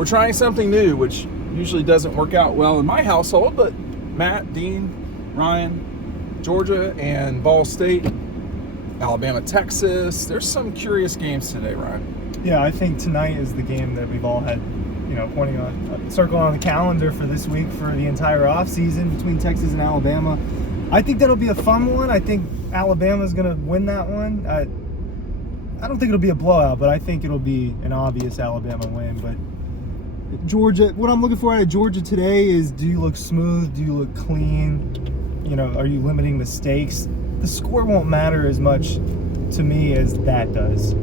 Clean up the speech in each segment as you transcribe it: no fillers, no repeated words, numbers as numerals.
we're trying something new, which usually doesn't work out well in my household, but Matt, Dean, Ryan, Georgia, and Ball State, Alabama, Texas. There's some curious games today, Ryan. Yeah, I think tonight is the game that we've all had, pointing on, circling on the calendar for this week for the entire offseason between Texas and Alabama. I think that'll be a fun one. I think Alabama's going to win that one. I don't think it'll be a blowout, but I think it'll be an obvious Alabama win. But Georgia, what I'm looking for out of Georgia today is, do you look smooth? Do you look clean? Are you limiting mistakes? The score won't matter as much to me as that does.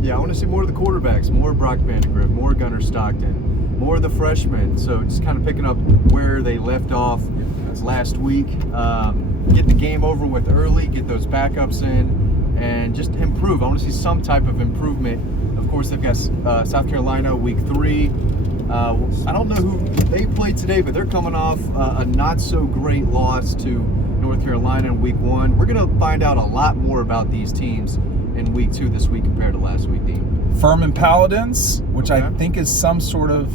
Yeah, I want to see more of the quarterbacks, more Brock Vandagriff, more Gunnar Stockton, more of the freshmen. So just kind of picking up where they left off last week. Get the game over with early, get those backups in, and just improve. I want to see some type of improvement. Of course, they've got South Carolina week 3. I don't know who they played today, but they're coming off a not-so-great loss to North Carolina in week 1. We're going to find out a lot more about these teams in week 2 this week compared to last week, Dean. Furman Paladins, which I think is some sort of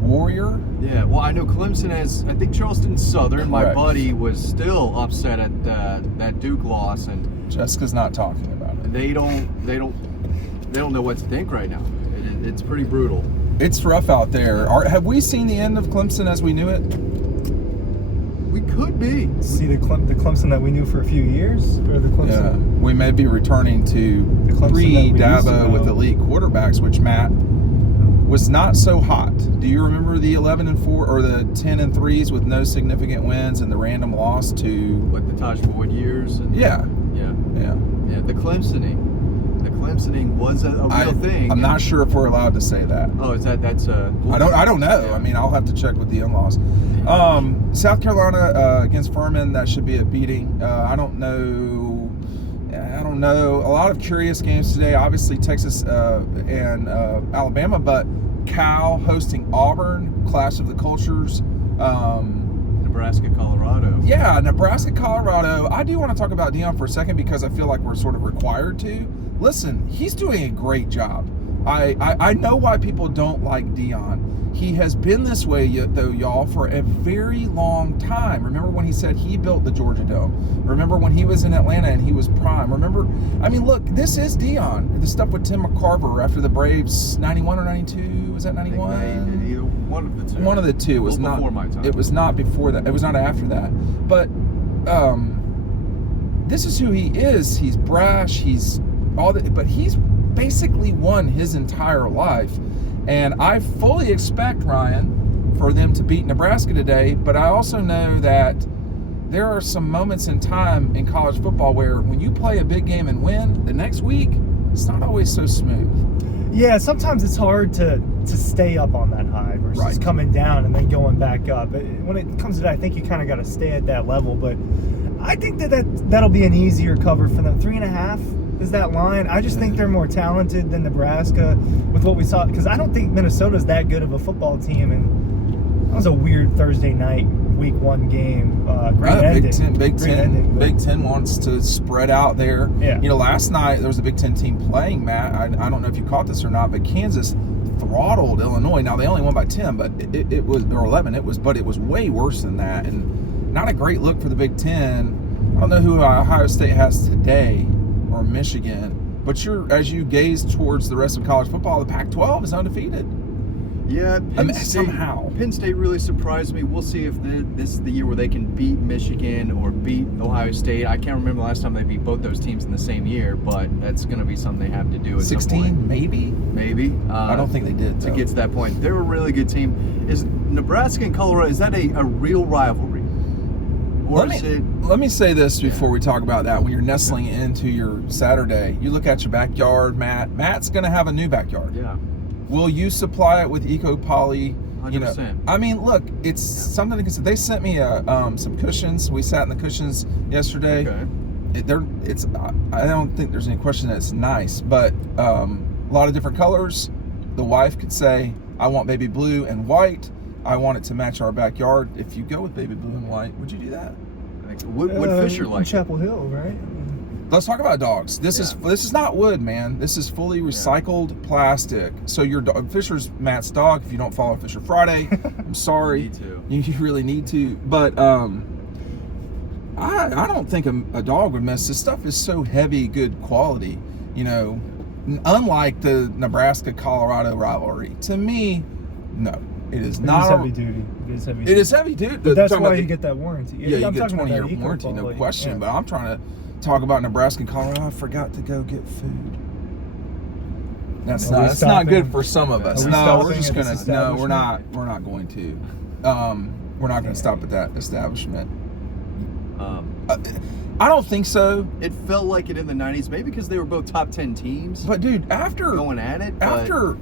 warrior. Yeah, well, I know Clemson has, I think Charleston Southern, Correct. my buddy, was still upset at that Duke loss, and Jessica's not talking about it. they don't know what to think right now. It's pretty brutal. It's rough out there. Have we seen the end of Clemson as we knew it? We could be. See the Clemson that we knew for a few years, or the Clemson? Yeah, we may be returning to The Clemson that we used to pre-Dabo know. with elite quarterbacks, which Matt was not so hot. Do you remember the 11-4 or the 10-3s with no significant wins and the random loss to? Like the Taj Boyd years. And, Yeah. Yeah. Yeah. The Clemsoning. The Clemsoning was a real thing. I'm not sure if we're allowed to say that. Oh, that's I don't know. Yeah. I mean, I'll have to check with the in-laws. South Carolina against Furman, that should be a beating. I don't know. A lot of curious games today. Obviously, Texas and Alabama, but Cal hosting Auburn, Clash of the Cultures. Nebraska, Colorado. Yeah, Nebraska, Colorado. I do want to talk about Deion for a second because I feel like we're sort of required to. Listen, he's doing a great job. I know why people don't like Deion. He has been this way, though, y'all, for a very long time. Remember when he said he built the Georgia Dome? Remember when he was in Atlanta and he was prime? Remember, I mean, look, this is Deion. The stuff with Tim McCarver after the Braves, 91 or 92? Was that 91? Either one of the two. One of the two. It was not before my time. It was not before that. It was not after that. But this is who he is. He's brash. He's all that. But he's basically won his entire life. And I fully expect, Ryan, for them to beat Nebraska today. But I also know that there are some moments in time in college football where when you play a big game and win, the next week, it's not always so smooth. Yeah, sometimes it's hard to stay up on that high versus Right. coming down and then going back up. When it comes to that, I think you kind of got to stay at that level. But I think that'll be an easier cover for them. 3.5 is that line. I just think they're more talented than Nebraska with what we saw. Because I don't think Minnesota's that good of a football team. And that was a weird Thursday night, week 1 game. Great ending. Big Great Ten. ending, but- Big Ten wants to spread out there. Yeah. Last night there was a Big Ten team playing, Matt. I don't know if you caught this or not, but Kansas throttled Illinois. Now they only won by 10, but it was, or 11. It was way worse than that, and not a great look for the Big Ten. I don't know who Ohio State has today or Michigan, but as you gaze towards the rest of college football, the Pac-12 is undefeated. Yeah, Somehow. Penn State really surprised me. We'll see if this is the year where they can beat Michigan or beat Ohio State. I can't remember the last time they beat both those teams in the same year, but that's going to be something they have to do at 16, some point. maybe. Maybe. I don't think they did. To get to that point. They're a really good team. Is Nebraska and Colorado, is that a real rivalry? Or Let me say this before we talk about that. When you're nestling into your Saturday, you look at your backyard, Matt. Matt's going to have a new backyard. Yeah. Will you supply it with eco-poly? 100%. I mean, look, it's something to consider. They sent me some cushions. We sat in the cushions yesterday. Okay. I don't think there's any question that it's nice, but a lot of different colors. The wife could say, I want baby blue and white. I want it to match our backyard. If you go with baby blue and white, would you do that? Would Fisher like Chapel Hill, right? Let's talk about Dawgs. This is not wood, man. This is fully recycled plastic. So your Fisher's Matt's dog. If you don't follow Fisher Friday, I'm sorry. Need to. You really need to. But I don't think a dog would mess. This stuff is so heavy, good quality. You know, unlike the Nebraska-Colorado rivalry. To me, no. It is not heavy duty. It is heavy duty. It is heavy duty. But that's why you get that warranty. Yeah, you I'm get a talking about 20-year that warranty, no quality. question. Yeah. But I'm trying to talk about Nebraska and Colorado. I forgot to go get food. That's not good for some of us. No, we're just gonna. No, we're not. We're not going to. We're not going to stop at that establishment. I don't think so. It felt like it in the 90s, maybe because they were both top 10 teams. But dude, after going at it,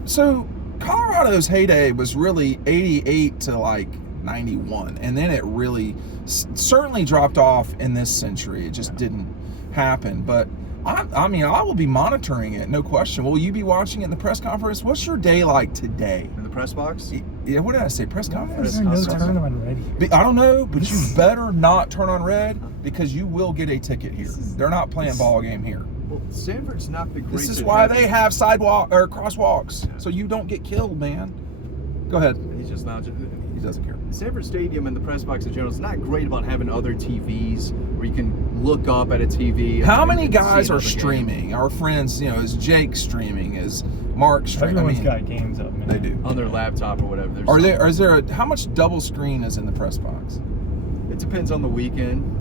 so Colorado's heyday was really 88 to like 91, and then it really certainly dropped off in this century. It just didn't happen. But I mean, I will be monitoring it, no question. Will you be watching it in the press conference? What's your day like today? In the press box? Yeah, what did I say? Press conference? Is there no turn on red? I don't know, but you better not turn on red because you will get a ticket here. They're not playing ball game here. Well, Sanford's not the greatest. This is why they have sidewalk or crosswalks, so you don't get killed, man. Go ahead. He's just not. He doesn't care. Sanford Stadium and the press box in general is not great about having other TVs where you can look up at a TV. How many guys are streaming? Our friends, you know, is Jake streaming? Is Mark streaming? Everyone's got games up, man. They do. On their laptop or whatever. Is there how much double screen is in the press box? It depends on the weekend.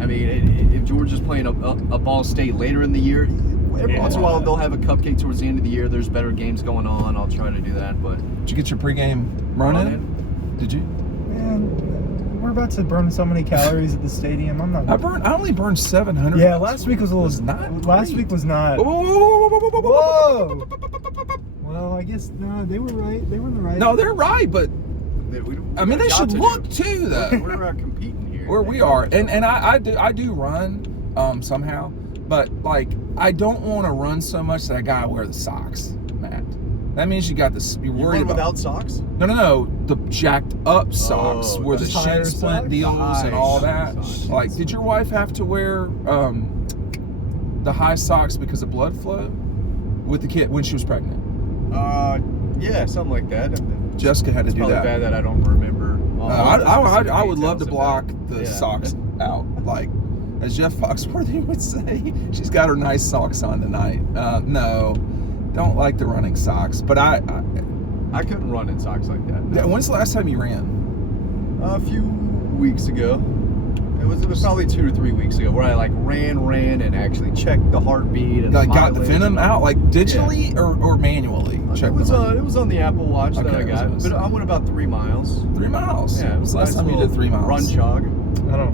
I mean, if Georgia's playing a Ball State later in the year, every once in a while they'll have a cupcake towards the end of the year. There's better games going on. I'll try to do that. But did you get your pregame run in? Did you? Man, we're about to burn so many calories at the stadium. I'm not. I only burned 700. Yeah, last week was a little. Last week was not. Whoa! Well, I guess no, they were right. They were in the right. No, they're right, but I mean they should look too, though. We're competing here. Where we are, and I do run somehow, but like I don't want to run so much that I gotta wear the socks, Matt. That means you got this. You're worried about without socks? No, the jacked up socks where the shin splint deals and all that. Like, did your wife have to wear the high socks because of blood flow with the kid when she was pregnant? Yeah, something like that. Jessica had to do that. Bad that I don't remember. I would love to block the socks out, like as Jeff Foxworthy would say. She's got her nice socks on tonight. No, don't like the running socks, but I couldn't run in socks like that. No. When's the last time you ran? A few weeks ago. It was probably 2 or 3 weeks ago where I like ran and actually checked the heartbeat and like got the venom out like digitally or manually. It was on the Apple Watch that I got, but I went about 3 miles. 3 miles. Yeah, it was last time you did 3 miles. Run jog.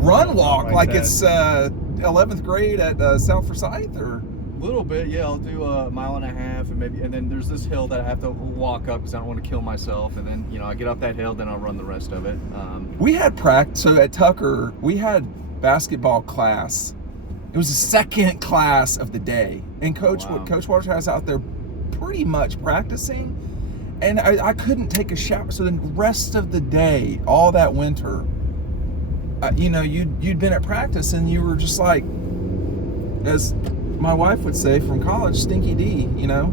Run walk like it's 11th grade at South Forsyth or. A little bit, yeah. I'll do a mile and a half, and then there's this hill that I have to walk up because I don't want to kill myself. And then I get up that hill, then I'll run the rest of it. We had practice. So at Tucker, we had basketball class. It was the second class of the day, and Coach Waters has out there pretty much practicing. And I couldn't take a shower, so the rest of the day, all that winter, you'd been at practice, and you were just like, as my wife would say from college, stinky D, not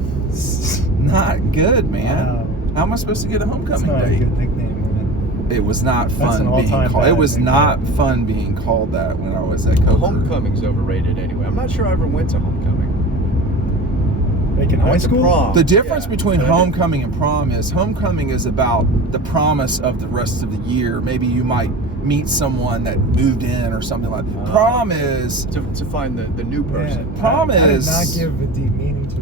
good, man. Wow. How am I supposed to get a homecoming That's not date? a good nickname, man. It was not fun being called. It was not fun being called that when I was at Coker. Homecoming's overrated anyway. I'm not sure I ever went to homecoming. Like in high school? Prom. The difference between homecoming and prom is homecoming is about the promise of the rest of the year. Maybe you might meet someone that moved in or something like that. Prom is to find the new person. Prom is I did not give a deep meaning to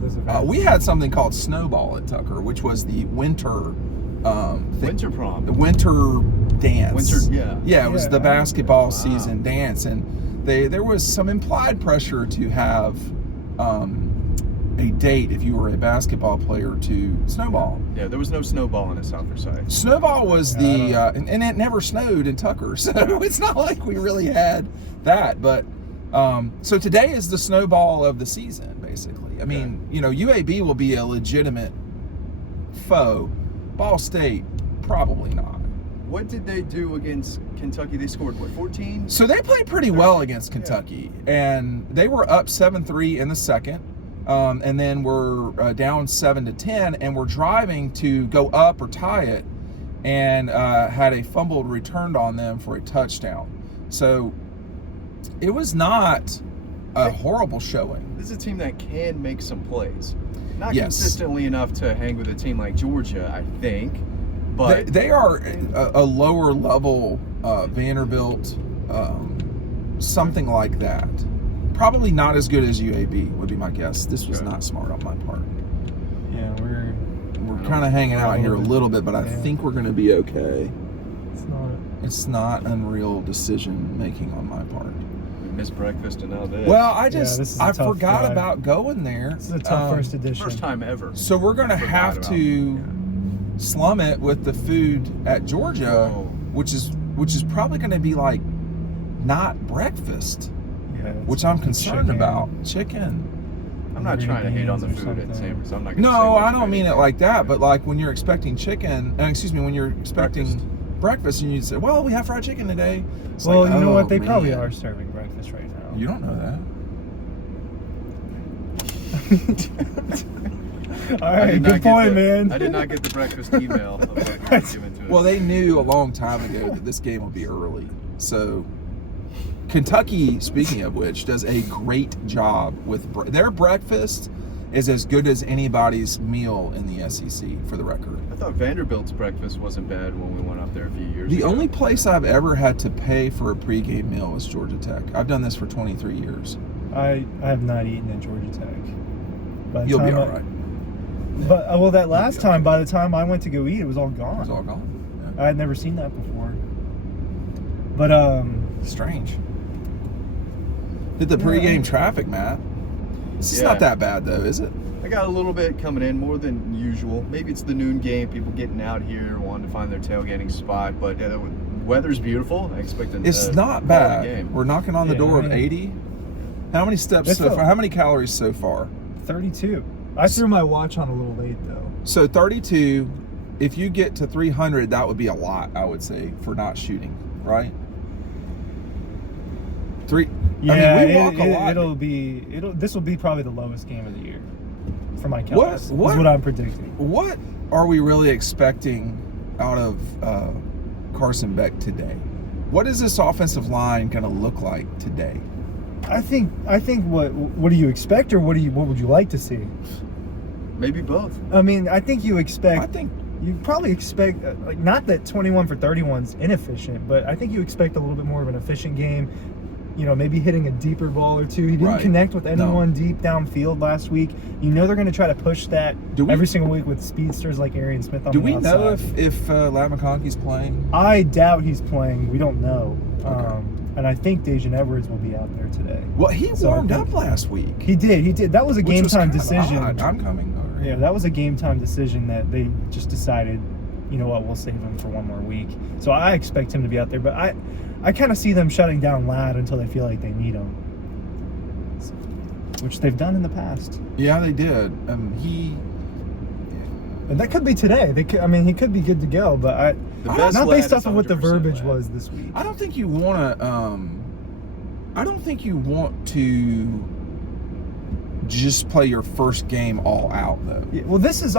those events. we had something called Snowball at Tucker, which was the winter winter prom. The winter dance. Yeah, it was the basketball season dance, and there was some implied pressure to have a date if you were a basketball player to snowball. Yeah, there was no snowball in the South Forsyth. Snowball was and it never snowed in Tucker, so it's not like we really had that. But so today is the snowball of the season, basically. I mean, UAB will be a legitimate foe. Ball State, probably not. What did they do against Kentucky? They scored, 14? So they played pretty well against Kentucky, and they were up 7-3 in the second, and then we're down 7-10, and we're driving to go up or tie it, and had a fumbled returned on them for a touchdown. So it was not a horrible showing. This is a team that can make some plays. Not Yes. consistently enough to hang with a team like Georgia, I think. But They are a lower level Vanderbilt, something like that. Probably not as good as UAB would be my guess. This was not smart on my part. Yeah, we're Kind of hanging out here a little bit, but I Yeah. think we're going to be okay. it's not. It's not unreal decision making on my part. we missed breakfast and now this. Well, this is a I tough forgot drive. about going there. This is a tough first edition. First time ever. So we're going to Forgot have about to it. slum it with the food at Georgia, Oh. which is probably going to be like not breakfast, Yeah, it's which I'm fucking concerned chicken. about. Chicken. I'm not green trying to hate on the beans or food at something. Sanford, so I'm not going to say No, much I of don't mean it anything. like that, but like when you're expecting chicken, when you're expecting breakfast and you say, well, we have fried chicken today. It's Well, like, you know oh, what? They probably man. are serving breakfast right now. You don't know that. All I right, did not good get point, the- man. I did not get the breakfast email of what was given to us. Well, they knew a long time ago that this game would be early. So Kentucky, speaking of which, does a great job with their breakfast is as good as anybody's meal in the SEC, for the record. I thought Vanderbilt's breakfast wasn't bad when we went up there a few years The ago. only place I've ever had to pay for a pregame meal was Georgia Tech. I've done this for 23 years. I have not eaten at Georgia Tech. By the You'll be time all right. But well, that last time, by the time I went to go eat, it was all gone. It's all gone. I had never seen that before. But Yeah. Strange. Hit the pregame traffic, Matt. This is Yeah. not that bad, though, is it? I got a little bit coming in, more than usual. Maybe it's the noon game, people getting out here, wanting to find their tailgating spot. But the weather's beautiful. I expect It's not quality bad. game. We're knocking on the Yeah, door I of mean- 80. How many steps It's so a- far? How many calories so far? 32. I threw my watch on a little late though. So 32. If you get to 300, that would be a lot, I would say, for not shooting, right? Yeah, I mean, we walk a lot. This will be probably the lowest game of the year for my Cowboys. Is what- what I'm predicting. What are we really expecting out of Carson Beck today? What is this offensive line going to look like today? I think what do you expect, or what would you like to see? Maybe both. I mean, I think you expect. I think You probably expect, like, not that 21 for 31's inefficient, but I think you expect a little bit more of an efficient game. You know, maybe hitting a deeper ball or two. He didn't Right. connect with anyone No. deep downfield last week. You know they're going to try to push that Do we- every single week with speedsters like Arian Smith on Do the we know outside. if Ladd McConkey's playing? I doubt he's playing. We don't know. Okay. And I think Dejan Edwards will be out there today. Well, he So I warmed think- up last week. He did. That was a which game was time kind of decision. odd. I'm coming over. Yeah, that was a game time decision that they just decided, you know what, we'll save him for one more week. So I expect him to be out there, but I kind of see them shutting down Ladd until they feel like they need him, which they've done in the past. Yeah, they did. And that could be today. He could be good to go, but The best not Ladd based is off of what the 100% verbiage Ladd. was this week. I don't think you want to. I don't think you want to just play your first game all out, though. Yeah, well, this is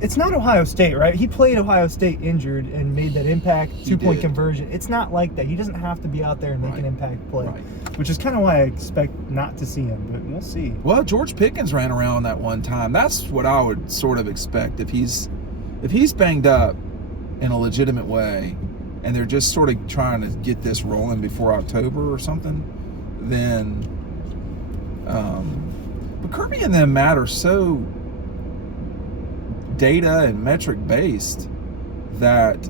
it's not Ohio State, right? He played Ohio State injured and made that impact He 2-point did. conversion. It's not like that. He doesn't have to be out there and make an Right. impact play, Right. which is kind of why I expect not to see him, but we'll see. Well, George Pickens ran around that one time. That's what I would sort of expect if he's banged up in a legitimate way, and they're just sort of trying to get this rolling before October or something. Then, but Kirby and them, Matt, are so data and metric based that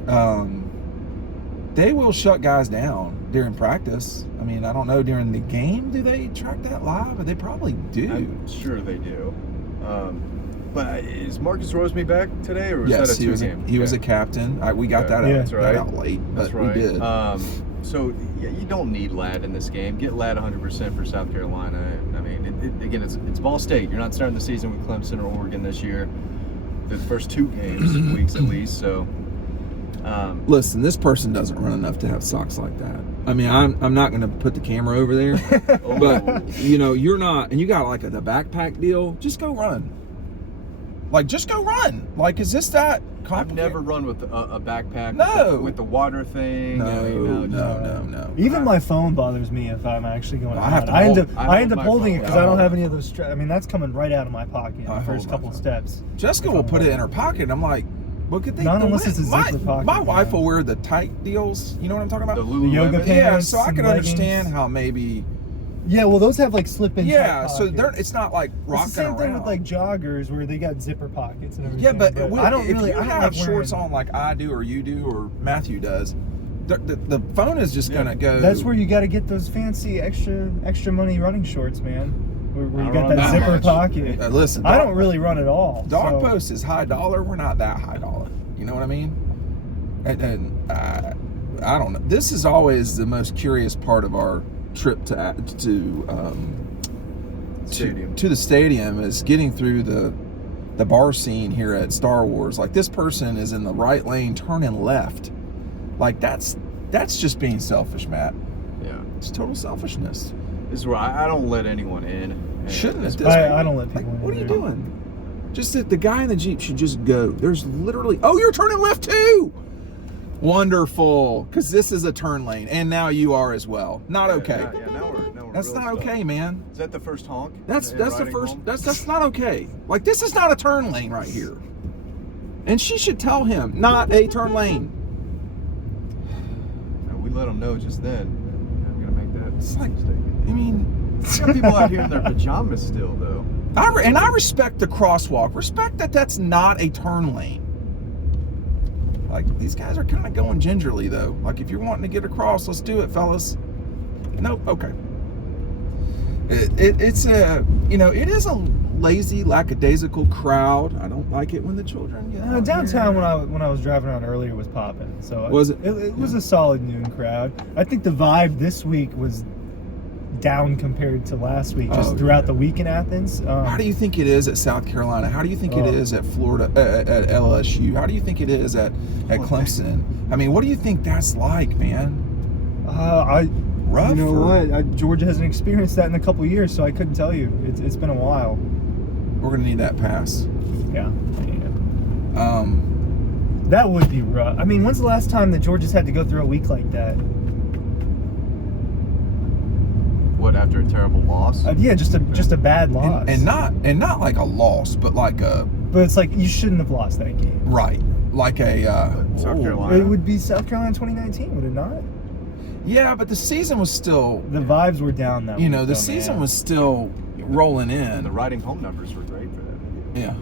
they will shut guys down during practice. I mean, I don't know, during the game, do they track that live? But they probably do. I'm sure they do. But is Marcus Roseman back today, or was Yes, that a he was. two-game? He was a captain. We got Okay. that out. Yeah. That's That right. out late, but That's right. we did. So yeah, you don't need Ladd in this game. Get Ladd 100% for South Carolina. I mean, again, it's Ball State. You're not starting the season with Clemson or Oregon this year. The first two games, weeks at least. So Listen, this person doesn't run enough to have socks like that. I mean, I'm not going to put the camera over there, but you're not, and you got like the backpack deal. Just go run. Like, just go run. Like, is this that complicated? I've never run with a backpack. No. With the water thing. No. Even my phone bothers me if I'm actually going. I have to I hold- end up my holding it phone. because I don't have any of those. I mean, that's coming right out of my pocket in I the hold first my couple phone. steps. Jessica will put it in her pocket. I'm like, well, good thing. Not unless it's a my, zipper pocket, My wife yeah. will wear the tight deals. You know what I'm talking about? The The yoga Lululemon. pants. Yeah, so I and can leggings. understand how maybe. Yeah, well, those have like slip-in. Yeah, tight so pockets. it's not like rocking It's the same around. thing with like joggers where they got zipper pockets and everything. Yeah, but I don't if really. you I don't have like shorts wearing, on like I do or you do or Matthew does, the phone is just gonna go. That's where you got to get those fancy extra money running shorts, man. Where I you got run that that zipper much. pocket. Listen, I don't really run at all. Dog so. Post is high dollar. We're not that high dollar. You know what I mean? And I don't know. This is always the most curious part of our trip to Stadium. to the stadium is getting through the bar scene here at Star Wars. Like, this person is in the right lane turning left. Like, that's just being selfish, Matt. Yeah. It's total selfishness. This is where I don't let anyone in. And Shouldn't at this I point. don't let people. Like, in what are you there. doing? Just that the guy in the Jeep should just go. There's literally, oh, you're turning left too. Wonderful, because this is a turn lane, and now you are as well. Not okay. Yeah, now we're That's really not stuck. okay, man. Is that the first honk? That's in the riding first. home? That's not okay. Like, this is not a turn lane right here, and she should tell him not a turn lane. And we let them know just then. I'm gonna make that It's like, mistake. I mean, There's got people out here in their pajamas still, though. I respect the crosswalk. Respect that that's not a turn lane. Like, these guys are kind of going gingerly, though. Like, if you're wanting to get across, let's do it, fellas. Nope. Okay. It is a lazy, lackadaisical crowd. I don't like it when the children get out Downtown here. when I was driving around earlier was popping. So Was it? It was a solid noon crowd. I think the vibe this week was down compared to last week, just throughout the week in Athens. How do you think it is at South Carolina? How do you think it is at Florida, at LSU? How do you think it is at Clemson? I mean, what do you think that's like, man? Rough. You know or- what? Georgia hasn't experienced that in a couple years, so I couldn't tell you. It's been a while. We're gonna need that pass. Yeah. Um, That would be rough. I mean, when's the last time that Georgia's had to go through a week like that? What, after a terrible loss? Yeah, just a bad loss. and not like a loss, but like a But it's like you shouldn't have lost that game. right, like a South ooh. Carolina. It would be South Carolina 2019, would it not? Yeah, but the season was still, The vibes were down that week, the though, season man. was still rolling And the in. riding home numbers were great for that. Yeah.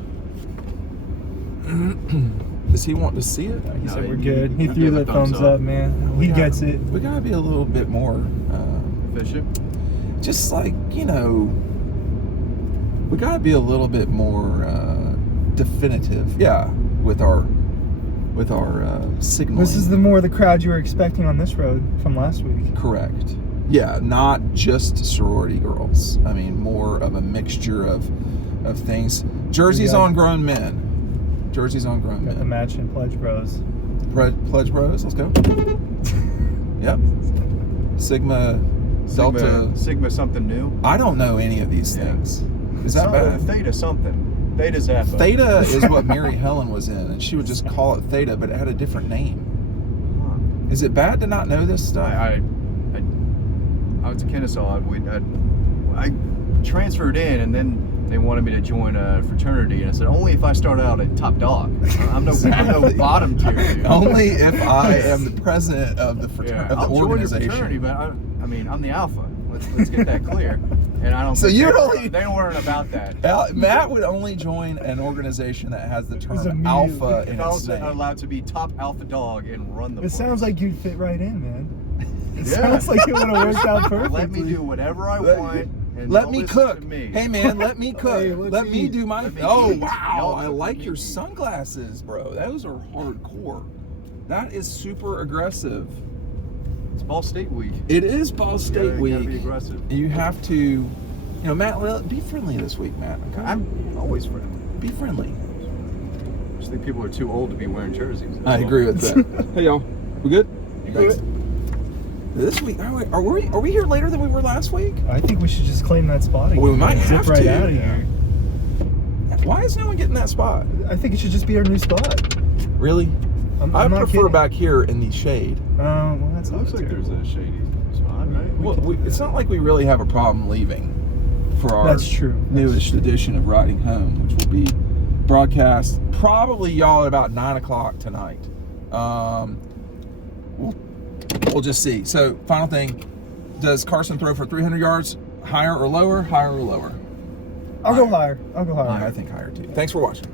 Does he want to see it? He No, said we're he- good. He he threw gave a that thumbs thumbs up. up, man. He gets it. We gotta be a little bit more, Efficient? just like, we gotta be a little bit more definitive. Yeah, with our signaling. This is the crowd you were expecting on this road from last week. Correct. Yeah, not just sorority girls. I mean, more of a mixture of things. Jerseys Yeah. on grown men. Jerseys on grown Got the men. matching Pledge Bros. Pledge Bros. Let's go. Yep. Sigma, Delta. Sigma something new? I don't know any of these Yeah. things. Is that bad? Theta something. Theta Zappa. Theta is what Mary Helen was in, and she would just call it Theta, but it had a different name. Huh. Is it bad to not know this stuff? I was to Kennesaw. I transferred in, and then they wanted me to join a fraternity, and I said only if I start out at top dog. I'm no bottom tier. Dude. Only if I am the president of the Yeah, of I'll the join your organization. fraternity, but I mean I'm the alpha. Let's get that clear. And I don't. So think you they only- they weren't about that. Matt would only join an organization that has the term immediately- alpha in If I its was name. allowed to be top alpha dog and run the. It sounds place. like you'd fit right in, man. It Yeah. sounds like it would have worked out perfectly. Let me do whatever I Let- want. And Let don't me listen cook. to me. Hey man, let me cook. Hey, let's let me eat. do my. Let me Oh eat. wow, Y'all I let like me your eat. sunglasses, bro. Those are hardcore. That is super aggressive. It's Ball State week. It is Ball State Gotta week. be aggressive. You have to, Matt. Be friendly this week, Matt. Okay? I'm always friendly. Be friendly. just think people are too old to be wearing jerseys. I agree with that. Hey, y'all. We good? Good. This week, are we here later than we were last week? I think we should just claim that spot again. Well, we might Zip have right to. out of here. Why is no one getting that spot? I think it should just be our new spot. Really? I I'm not prefer kidding. back here in the shade. Well, that's It looks like there's a shady spot, right? Well, it's not like we really have a problem leaving for our That's true. newest edition of Riding Home, which will be broadcast probably y'all at about 9 o'clock tonight. We'll just see. So, final thing, does Carson throw for 300 yards? Higher or lower? Higher or lower? I'll go higher. I'll go higher. I think higher too. Thanks for watching.